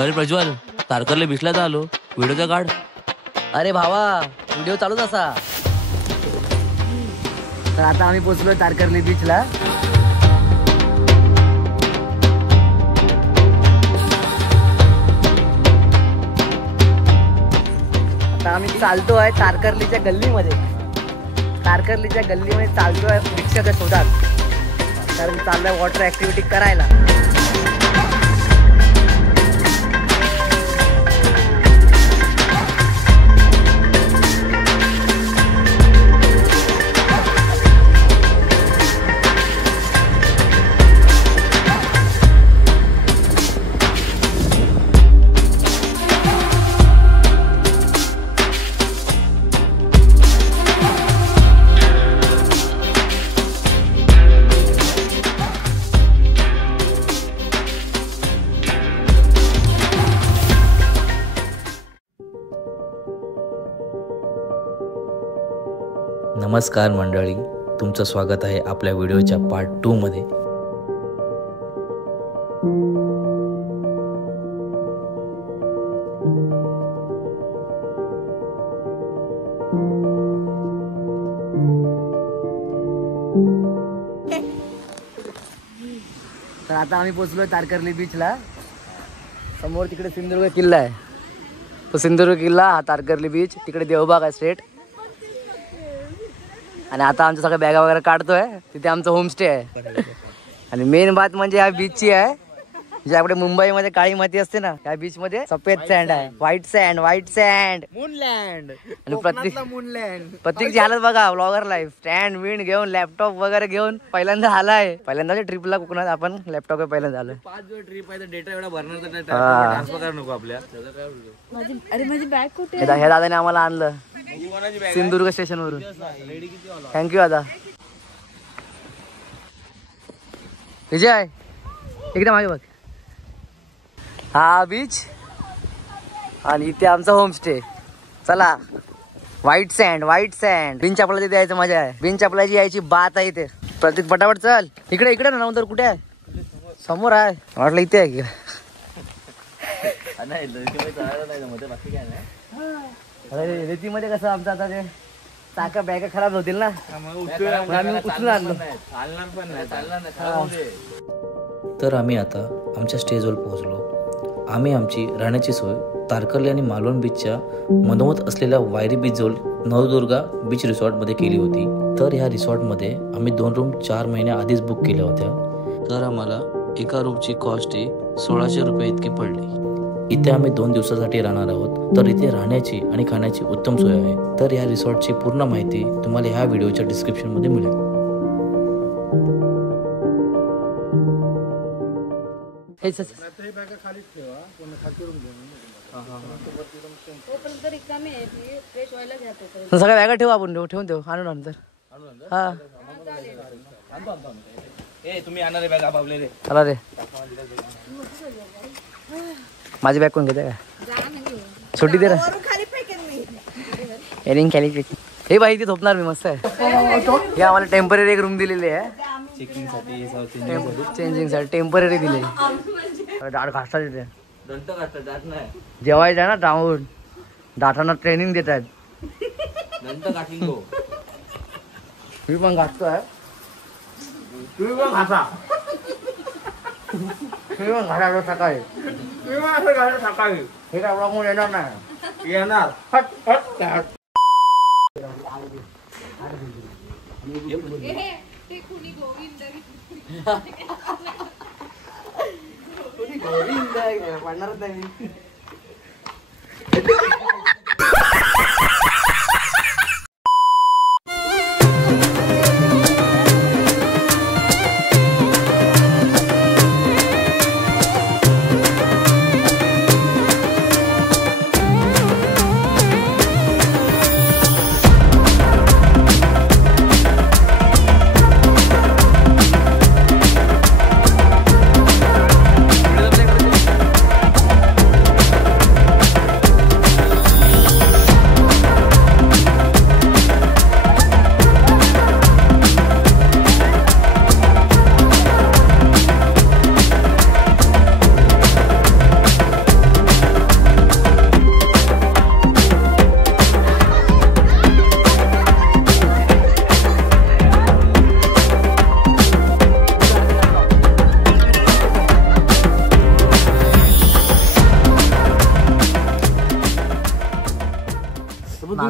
अरे प्रज्वल, तारकर्ली बीचला तर आलो, व्हिडिओचा काढ. अरे भावा, व्हिडिओ चालूच असा. तर आता आम्ही पोहोचलोय तारकर्ली बीचला. आता आम्ही चालतोय तारकर्लीच्या गल्लीमध्ये. तारकर्लीच्या गल्लीमध्ये चालतोय भिक्षक शोधात, कारण चाललोय वॉटर ऍक्टिव्हिटी करायला. नमस्कार मंडळी, तुमचं स्वागत आहे आपल्या व्हिडिओच्या पार्ट 2 मध्ये. तर आता आम्ही पोहोचलोय तारकर्ली बीचला. समोर तिकडे सिंधुदुर्ग किल्ला आहे. तो सिंधुदुर्ग किल्ला, हा तारकर्ली बीच, तिकडे देवबाग आहे स्ट्रेट. आणि आता आमच्या सगळ्या बॅगा वगैरे काढतोय. तिथे आमचं होमस्टे आहे. आणि मेन बात म्हणजे ह्या बीचची आहे, जे आपल्या मुंबईमध्ये काळी माती असते ना, त्या बीच मध्ये सफेद सँड आहे. White sand Moonland. आणि प्रत्येकची हालत बघा. ब्लॉगर लाईफ, स्टँड विंड घेऊन, लॅपटॉप वगैरे घेऊन पहिल्यांदा आलाय. पहिल्यांदा ट्रिपला कोकणात आपण लॅपटॉप पहिल्यांदा आलोय. 5 दिवस ट्रिप आहे, डेटा एवढा भरणार तर ट्रान्सफर करा नको आपल्या. अरे माझी बॅग कुठे? ह्या दादाने आम्हाला आणलं सिंधुदुर्ग स्टेशन वरून. थँक्यू दादा. विजय एकदम मागे बघ. हा बीच आणि इथे आमचा होमस्टे. चला, व्हाईट सँड. बिन चपला तिथे यायचं मजा आहे. बिन चपलाची यायची बात आहे इथे. प्रत्येक पटापट चल. इकडे ना, नंतर कुठे आहे? समोर आहे. वाटलं इथे आहे. अरे रेतीमध्ये कसं आमचं आता ते टाका बॅगा खराब होतील ना, आम्ही उचलून आणलो. तर आम्ही आता आमच्या स्टेजवर पोहोचलो. आम्ही आमची राहण्याची सोय तारकर्ली आणि मालवण बीचच्या मधोमध असलेल्या वायरी बीच जवळ नवदुर्गा बीच रिसॉर्टमध्ये केली होती. तर ह्या रिसॉर्टमध्ये आम्ही 2 रूम 4 महिन्या आधीच बुक केल्या होत्या. तर आम्हाला एका रूमची कॉस्ट 1600 रुपये इतकी पडली. इथे आम्ही 2 दिवसासाठी राहणार आहोत. तर इथे राहण्याची आणि खाण्याची उत्तम सोय आहे. तर या रिसॉर्टची पूर्ण माहिती तुम्हाला ह्या व्हिडिओच्या डिस्क्रिप्शनमध्ये मिळेल. सगळ्या बॅगा ठेवू आपण. ठेवून आणू नंतर. हा तुम्ही आणणार बॅग आपले रे. चला रे. माझी बॅग कोण घेते का? छोटी दे रे. हे बाई ती झोपणार मी. मस्त आहे. हे आम्हाला टेम्पररी एक रूम दिलेली आहे. चेंजिंग साठी टेम्पररी दिली. दाढ घासतात तिथे. जेवायचं ना जाऊन. दातांना ट्रेनिंग देत आहेत. मी पण घासतोय. तुम्ही पण घासा. तुम्ही पण घासा सकाळी. हे काय ब्लॉग येणार नाही. येणार. पडणारच नाही.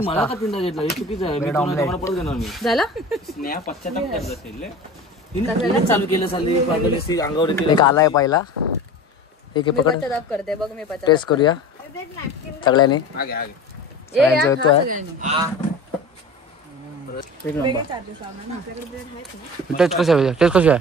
मला का पिंडा घेतला हे चुकीचं आहे. मी तुम्हाला परत घेणार मी. झाला स्नेहा पश्चाताप करत असेल तिने चालू केलं चालली अंगावर येते. एक आलाय पहिला. एक हे पकड पश्चाताप करते बघ मी पश्चाताप. टेस्ट करूया सगळ्यांनी. आगे आगे सगळ्यांचा येतोय. एक नंबर. टेस्ट कशी आहे? टेस्ट कशी आहे?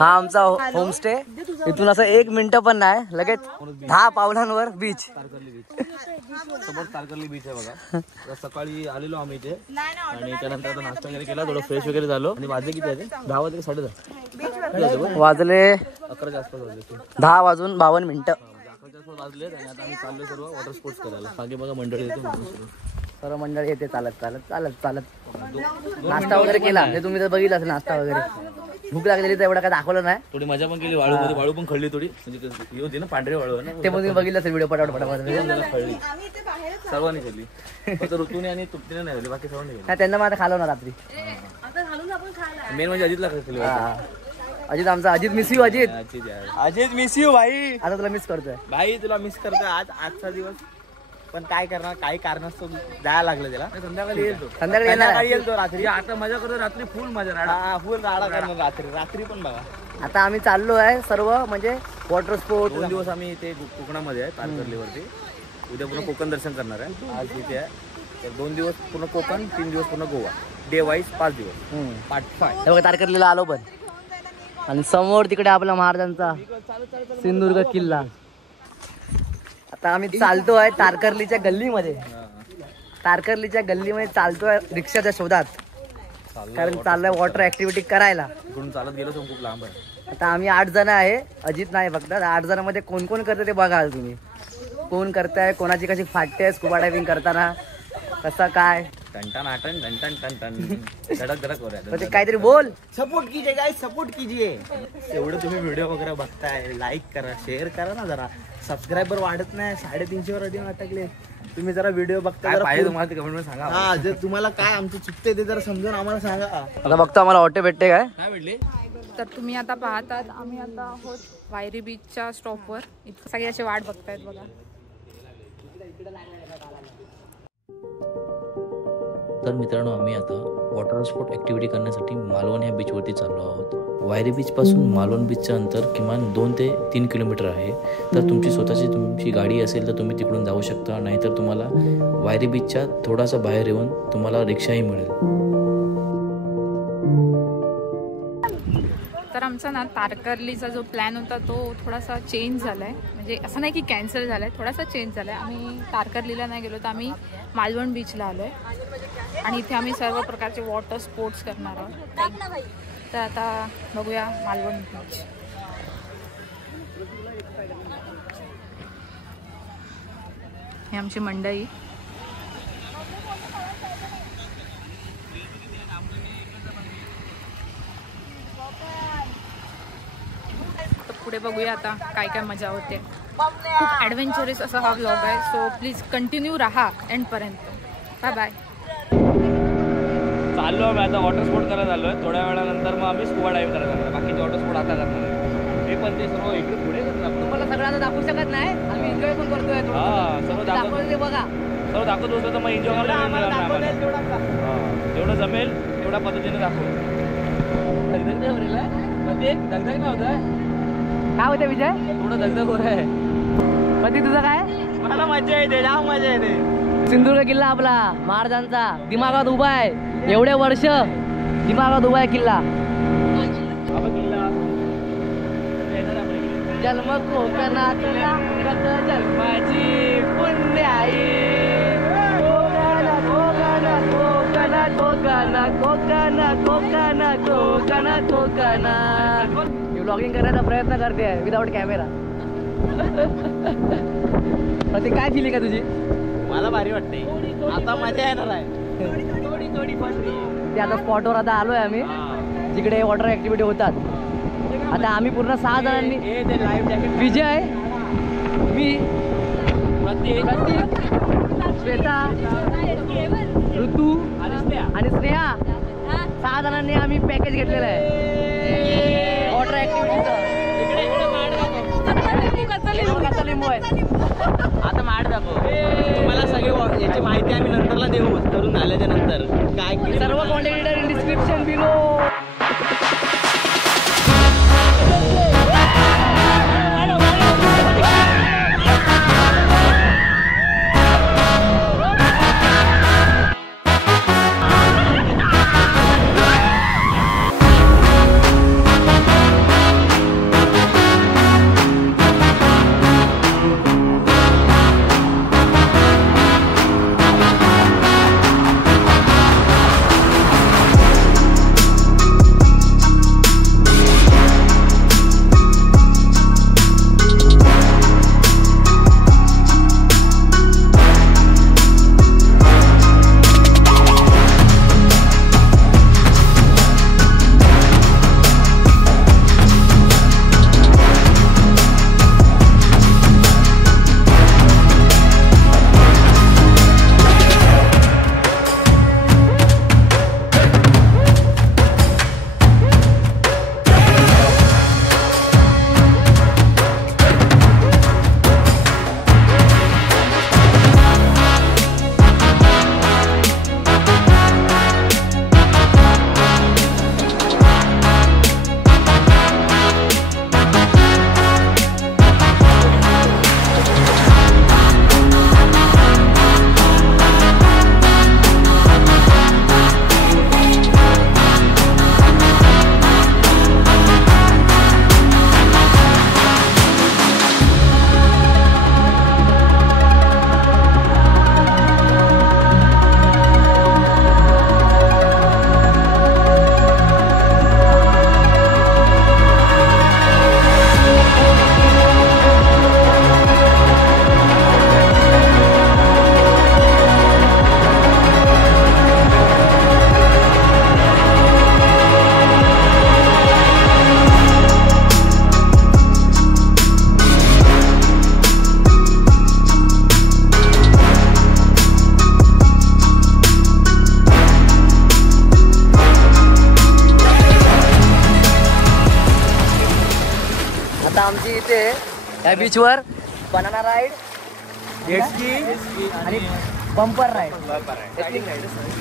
हा आमचा होमस्टे. इथून असं 1 मिनिट पण नाही, लगेच 10 पावलांवर बीच. समोर तारकर्ली बीच आहे बघा. सकाळी आलेलो आम्ही इथे आणि त्यानंतर आता नाश्ता वगैरे केला, थोडं फ्रेश वगैरे झालो. आणि वाजले किती आहे? 10 वाजले 10:30 वाजले 11च्या आसपास वाजले. 10 वाजून 52 मिनिटं. 11च्या आसपास वाजले आणि आता आम्ही चाललो सर्व वॉटर स्पोर्ट्स करायला. मागे बघा मंडळी येते. सर्व मंडळी येते चालत चालत चालत चालत. नाश्ता वगैरे केला म्हणजे तुम्ही तर बघितलं असेल नाश्ता वगैरे. भूक लागलेली तर एवढं काय दाखवलं नाही. थोडी मजा पण केली. वाळू पण खळली थोडी, म्हणजे ही होती ना पांढरी वाळू ना, ते पण तुम्ही बघितलं असेल व्हिडिओ पटापट खळली. सर्वांनी केली फक्त ऋतूने आणि तुपतीने नाही झाली, बाकी सर्वांनी केली. त्यांना मग आता खालो ना रात्री. मेन म्हणजे अजितला केली. अजित आमचा Ajit miss you. Ajit Ajit miss you भाई. आता तुला मिस करतोय भाई, तुला मिस करतोय. आजचा दिवस पण काय करणार, काही कारणास्तव जायला लागलं त्याला. संध्याकाळी येईल तो. संध्याकाळी येईल तो रात्री. आता मजा करतो रात्री, फुल मजा राडा, फुल राडा करणार रात्री पण बघा. आता आम्ही चाललो आहे सर्व म्हणजे वॉटर स्पोर्ट. 2 दिवस आम्ही इथे कोकणामध्ये आहे, तारकर्लीवरती. उद्या पूर्ण कोकण दर्शन करणार आहे. आज इथे आहे तर 2 दिवस पूर्ण कोकण, 3 दिवस पूर्ण गोवा. डे वाईज 5 दिवस. पार्ट 5. हे बघा तारकर्लीला आलो पण. आणि समोर तिकडे आपला महाराजांचा सिंधुदुर्ग किल्ला. आता आम्ही चालतोय तारकर्लीच्या गल्लीमध्ये. तारकर्लीच्या गल्लीमध्ये चालतोय रिक्षाच्या शोधात, कारण चाललोय वॉटर ऍक्टिव्हिटी करायला. इकडून चालत गेलो तर खूप लांब आहे. आता आम्ही 8 जण आहे, अजित नाही फक्त. 8 जणांमध्ये कोण कोण करते ते बघा तुम्ही. कोण करताय, कोणाची कशी फाटते स्कुबा डायव्हिंग करताना, कसं काय. टन आटन टन टन टन धडक धडक हो रहा है. काहीतरी बोल. सपोर्ट कीजिए गाइस, सपोर्ट कीजिए. एवढं तुम्ही व्हिडिओ वगैरे बघताय, लाईक करा, शेअर करा ना जरा. सबस्क्रायबर वाढत नाही, 350 वर अजून अटकले. तुम्ही जरा व्हिडिओ बघता पाहिजे तुम्हाला कमेंट मध्ये सांगा. हा, जर तुम्हाला काय आमचं चुकते ते जरा समजून आम्हाला सांगा. आता बघतो आम्हाला ऑटो भेटते काय. काय भेटले? तर तुम्ही आता पाहतात आम्ही आता आहोत वायरी बीचच्या स्टॉपवर. इतकं सगळे असे वाट बघतायत बघा. तर मित्रांनो, आम्ही आता वॉटर स्पोर्ट ॲक्टिव्हिटी करण्यासाठी मालवण ह्या बीचवरती चाललो आहोत. वायरी बीचपासून मालवण बीचचं अंतर किमान 2 ते 3 किलोमीटर आहे. तर तुमची तुमची गाडी असेल तर तुम्ही तिकडून जाऊ शकता, नाहीतर तुम्हाला वायरी बीचच्या थोडासा बाहेर येऊन तुम्हाला रिक्षाही मिळेल. तर आमचा ना तारकर्लीचा जो प्लॅन होता तो थोडासा चेंज झाला आहे. म्हणजे असं नाही की कॅन्सल झाला आहे, थोडासा चेंज झाला आहे. आम्ही तारकर्लीला नाही गेलो तर आम्ही मालवण बीचला आलो आहे आणि इथे आम्ही सर्व प्रकारचे वॉटर स्पोर्ट्स करणार आहोत. तर आता बघूया मालवण बीच. हे आमची मंडळी. पुढे बघूया आता काय काय मजा होते. खूप ॲडव्हेंचरस असा हा व्लॉग आहे, सो प्लीज कंटिन्यू राहा एंडपर्यंत. Bye bye. चाललो आम्ही आता वॉटर स्पोर्ट करायला चाललोय. थोड्या वेळानंतर मग आम्ही स्कुबा डायव्हिंग करायला जाणार. बाकीचे वॉटर स्पोर्ट आता करणार आहे. हे पण ते सर्व इकडे पुढे करणार. तुम्हाला सगळ्यांना दाखवू शकत नाही, आम्ही एन्जॉय पण करतोय. हा, सर्व दाखवते बघा. सर्व दाखवत होतो तर मग एन्जॉय करायला जेवढं जमेल तेवढ्या पद्धतीने दाखवू. दगदग नाही होत. काय होतं विजय? थोडं दगदग होत आहे. पती तुझं काय? मला मजा येते, जाम मजा येते. सिंधुदुर्ग किल्ला आपला महाराजांचा दिमागात उभा आहे. एवढे वर्ष दिमागात उभा आहे किल्ला. जन्म कोकणातला जन्माची पुण्याई. व्लॉगिंग करण्याचा प्रयत्न करते विदाउट कॅमेरा. ती काय फिलिंग आहे तुझी? मला भारी वाटते. आता मजा येणार आहे. ते आता स्पॉटवर आता आलोय आम्ही जिकडे वॉटर ऍक्टिव्हिटी होतात. आता आम्ही पूर्ण 6 जणांनी, विजय, मी, प्रतीक, श्वेता, ऋतू आणि स्नेहा, 6 जणांनी आम्ही पॅकेज घेतलेलं आहे वॉटर ऍक्टिव्हिटीचं. लिंबू आहे. आता माड दाखव. तुम्हाला सगळे याची माहिती आम्ही नंतरला देऊ, करून झाल्याच्या नंतर. काय सर्व contact detail in description below. आमची इथे या बीचवर बनाना राईड, आणि बंपर राईड,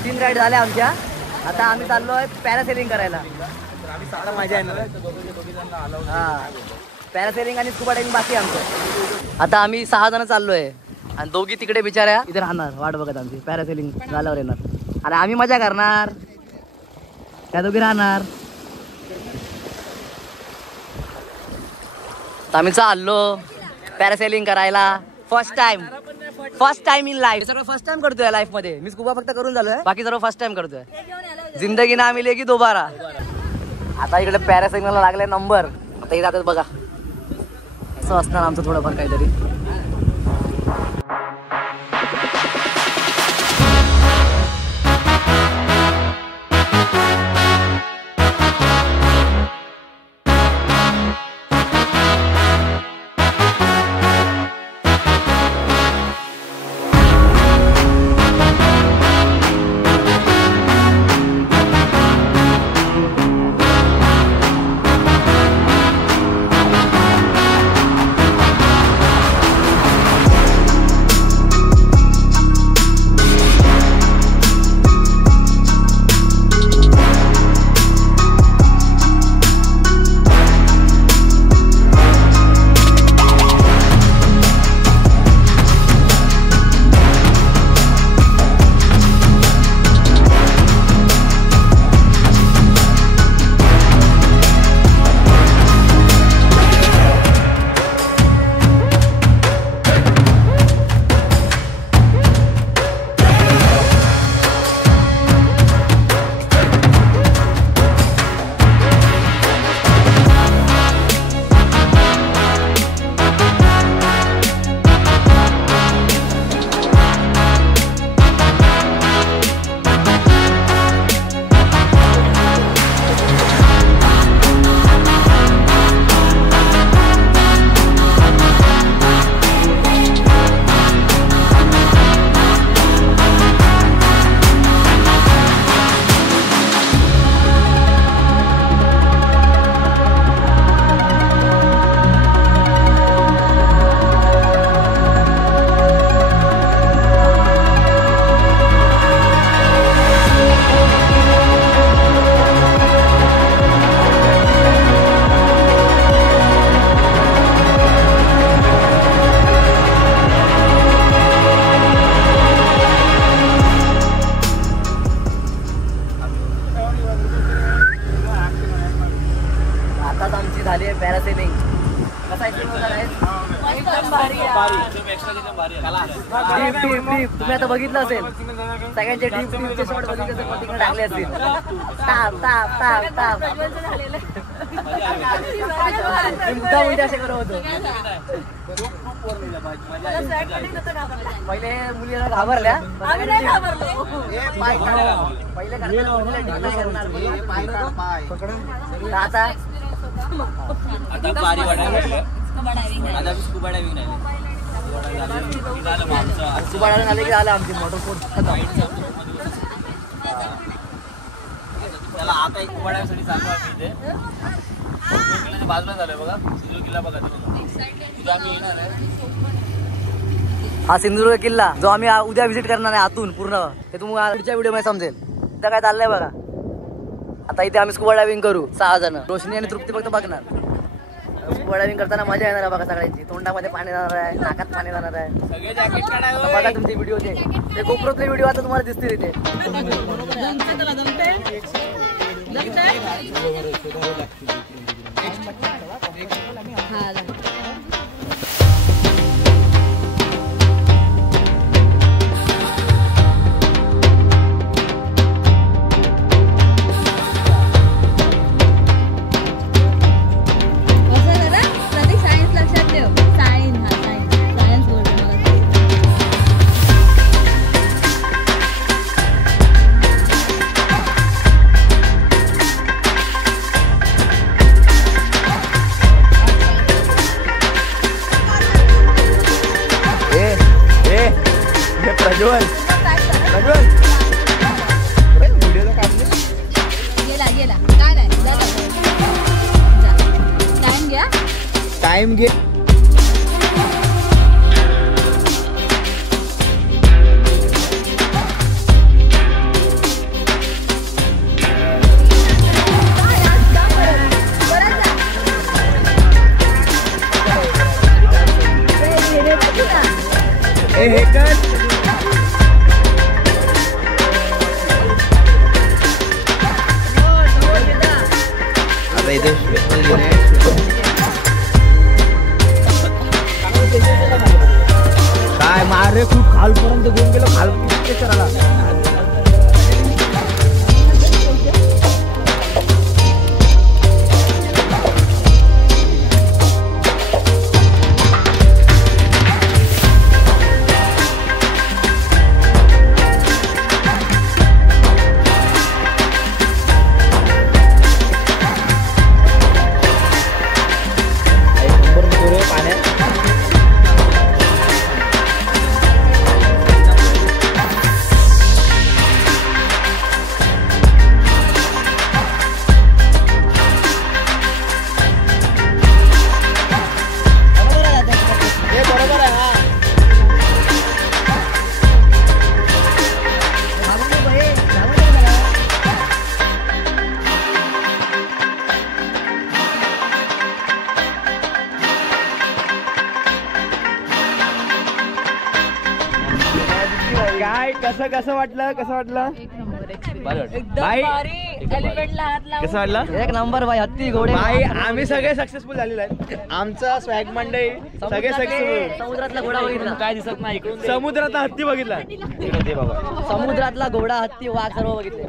3 राईड झाल्या आमच्या. आता आम्ही चाललोय पॅरासेलिंग करायला. मजा आहे. हा, पॅरासेलिंग आणि स्कुबा डायव्हिंग बाकी आमचं. आता आम्ही 6 जण चाललोय आणि 2 तिकडे बिचाऱ्या इथे राहणार, वाट बघत आमची. पॅरासेलिंग झाल्यावर येणार आणि आम्ही मजा करणार, त्या 2 राहणार. आम्ही चाललो पॅरासेलिंग करायला. First time in life. Serve first time करतोय लाईफ मध्ये. मी स्कुबा फक्त करून झालोय, बाकी सर्व फर्स्ट टाइम करतोय. जिंदगी ना मिलेगी दोबारा. आता इकडे पॅरासेलिंगला लागलाय नंबर. आता इथे बघा असं असणार आमचं थोडंफार काहीतरी. झाली आहे पॅरासेलिंग. कसा आहे तुम्ही आता बघितलं असेल सगळ्यांचे टीपचे शॉट बघितले असेल तिकडे टाकले असतील. ताप ताप ताप ताप मुद्दा उलटे असे करत होतो. पहिले मुलीला घाबरल्या पहिले आता स्कुबा डायव्हिंग आले की आलं आमची मोटरबोट. त्याला आता एक स्कुबा डायव्हिंगसाठी चाललो आम्ही इथे बाजूला झालोय बघा. सिंधुदुर्ग किल्ला बघा तिथे आम्ही येणार आहे. हा सिंधुदुर्ग किल्ला जो आम्ही उद्या व्हिजिट करणार आहे आतून पूर्ण. ते तुम्हाला पुढच्या व्हिडिओ मध्ये समजेल. इथं काय चाललंय बघा. आता इथे आम्ही स्कुबा डायव्हिंग करू 6 जण. रोशनी आणि तृप्ती फक्त बघणार. स्कुबा डायव्हिंग करताना मजा येणार आहे बघा सगळ्यांची. तोंडामध्ये पाणी जाणार आहे, नाकात पाणी जाणार आहे. सगळे जॅकेट काढा बघा तुमचे व्हिडिओ ते गोप्रोतले व्हिडिओ आता तुम्हाला दिसतील इथे. टाइम घे. हे कर आता इथे काय मारे खूप खालपर्यंत घेऊन गेलो. खाल करायला काय कसं वाटलं एक नंबर भाई. हत्ती घोडे भाई आम्ही सगळे सक्सेसफुल झालेलो आहे. आमचा स्वॅग मंडळी सगळे समुद्रातला घोडा बघितला. काय दिसत नाही. समुद्रातला हत्ती बघितला. समुद्रातला घोडा हत्ती वाघ सर्व बघितले.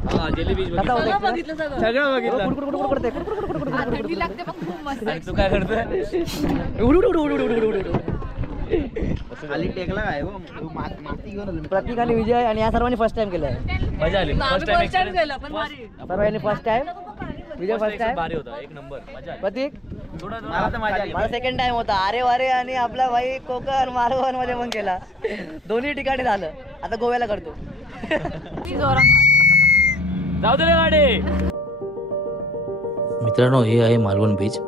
सगळं बघितलं. तू काय करतोय खाली टेकला काय माती घेऊन. प्रतीक आणि विजय आणि या सर्वांनी फर्स्ट टाइम केलंय. मजा आली. सर्वांनी फर्स्ट टाइम. विजय फर्स्ट टाइम. भारी होता. एक नंबर मजा आली. प्रतीक मला तर मजा आली. मला सेकंड टाइम होता. अरे वारे आणि आपला भाई कोकण मालवण मध्ये पण केला. दोन्ही ठिकाणी झालं. आता गोव्याला करतो. जाऊ दे गाडी. मित्रांनो, हे आहे मालवण बीच.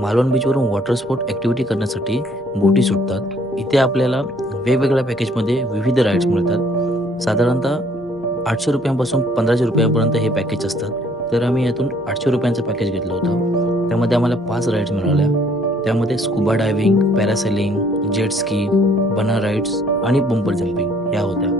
मालवण बीचवरून वॉटर स्पोर्ट ॲक्टिव्हिटी करण्यासाठी बोटी सुटतात. इथे आपल्याला वेगवेगळ्या पॅकेजमध्ये विविध राईड्स मिळतात. साधारणतः 800 रुपयांपासून 1500 रुपयांपर्यंत हे पॅकेज असतात. तर आम्ही यातून 800 रुपयांचं पॅकेज घेतलं होतं. त्यामध्ये आम्हाला 5 राईड्स मिळाल्या. त्यामध्ये scuba diving, parasailing, jet ski, banana rides आणि बंपर जम्पिंग या होत्या.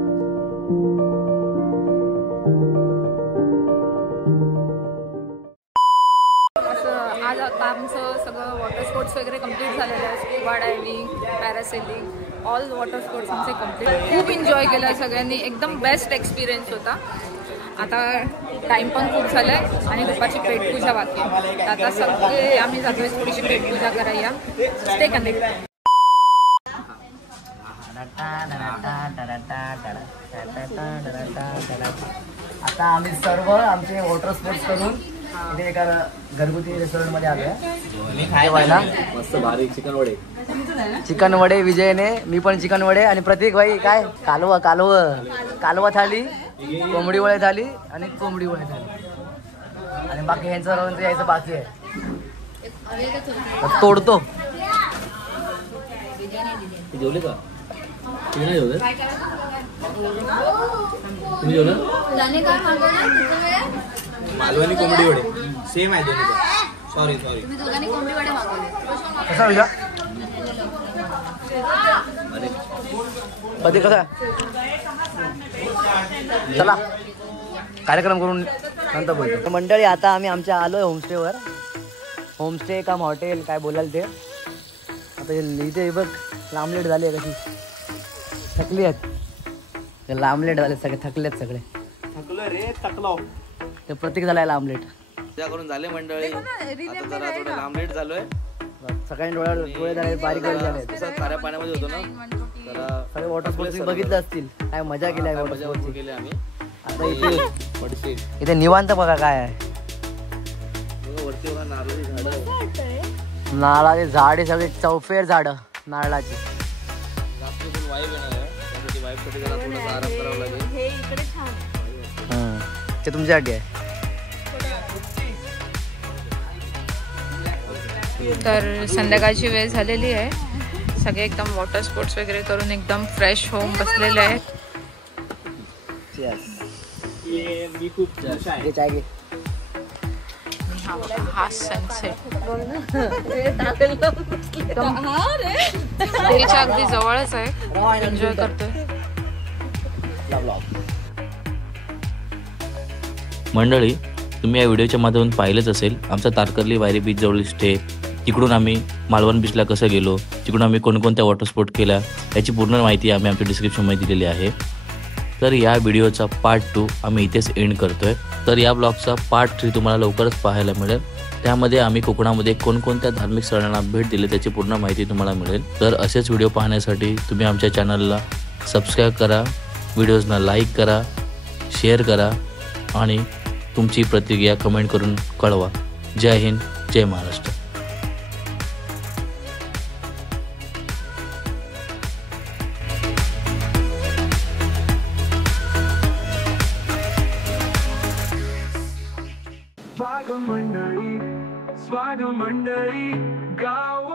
आज आता आमचं सगळं वॉटर स्पोर्ट्स वगैरे कम्प्लीट झालेलं आहे. Scuba diving, parasailing, all water sports आमचे कम्प्लीट. खूप एन्जॉय केलं सगळ्यांनी. एकदम बेस्ट एक्सपिरियन्स होता. आता टाईम पण खूप झाला आहे आणि दुपारची पेटपूजा बाकी आहे. आता सगळे आम्ही जातोय थोडीशी पेटपूजा करायला. Stay connect. आता आम्ही सर्व आमचे वॉटर स्पोर्ट्स करून इथे एका घरगुती रेस्टॉरंट मध्ये आलोय. मस्त भारी चिकन वडे. चिकन वडे विजयने, मी पण चिकन वडे आणि प्रतीक भाई काय कालवा थाली, कोंबडी वडे थाली आणि कोंबडी वडे थाली. आणि बाकी ह्यांचं सर्वांचं यायचं बाकी आहे. तोडतो. जेवले का? तुम्ही नाही जेवले? तुम्ही जेवलं? मालवणी कोंबडी वडे सेम आहे दोन्ही. सॉरी कसा विजा कधी कसा चला कार्यक्रम करून नंतर बोलतो. मंडळी आता आम्ही आमच्या आलोय होमस्टेवर. होमस्टे काम हॉटेल काय बोलाल ते. आता इथे बघ लांबलेट झाली आहे कशी. थकली आहेत लांबलेट झाले सगळे. थकलेत सगळे. थकलो रे थकलो. ते प्रतीक झालाय लांबलेट. करून झाले मंडळी. आता जरा थोडं लांबलेट झालोय. सकाळी डोळे झाले बारीक झाले. खाऱ्या पाण्यामध्ये होतो ना जरा. सगळे वॉटर स्पोर्ट्स बघितलं असतील. काय मजा केली आहे वॉटर स्पोर्ट्स केले आम्ही. आता इथे निवांत बघा काय आहे. वरती बघा नारळी झाड. नारळाचे झाडे सगळे चौफेर झाड नारळाची. वाईब येणार आहे. त्यासाठी वाईबसाठी जरा थोडासा आराम करावा लागेल. ते तुमच्यासाठी आहे. तर संध्याकाळची वेळ झालेली आहे. सगळे एकदम वॉटर स्पोर्ट्स वगैरे करून एकदम फ्रेश होऊन बसलेले आहेत. मी खूप खुश आहे. हा सनसेट दिलच्या अगदी जवळच आहे. एन्जॉय करतोय. मंडळी, तुम्ही या व्हिडिओच्या माध्यमातून पाहिलंच असेल आमचा तारकर्ली वायरी बीच जवळील स्टे. तिकडून आम्ही मालवण बीचला कसं गेलो, तिकडून आम्ही कोणकोणत्या वॉटर स्पोर्ट केल्या याची पूर्ण माहिती आम्ही आमच्या डिस्क्रिप्शनमध्ये दिलेली आहे. तर या व्हिडिओचा पार्ट 2 आम्ही इथेच एंड करतोय. तर या ब्लॉगचा पार्ट 3 तुम्हाला लवकरच पाहायला मिळेल. त्यामध्ये आम्ही कोकणामध्ये कोणकोणत्या धार्मिक स्थळांना भेट दिली त्याची पूर्ण माहिती तुम्हाला मिळेल. तर असेच व्हिडिओ पाहण्यासाठी तुम्ही आमच्या चॅनलला सबस्क्राईब करा, व्हिडिओजना लाईक करा, शेअर करा आणि तुमची प्रतिक्रिया कमेंट करून कळवा. जय हिंद, जय महाराष्ट्र. स्वाग मंडळी गाव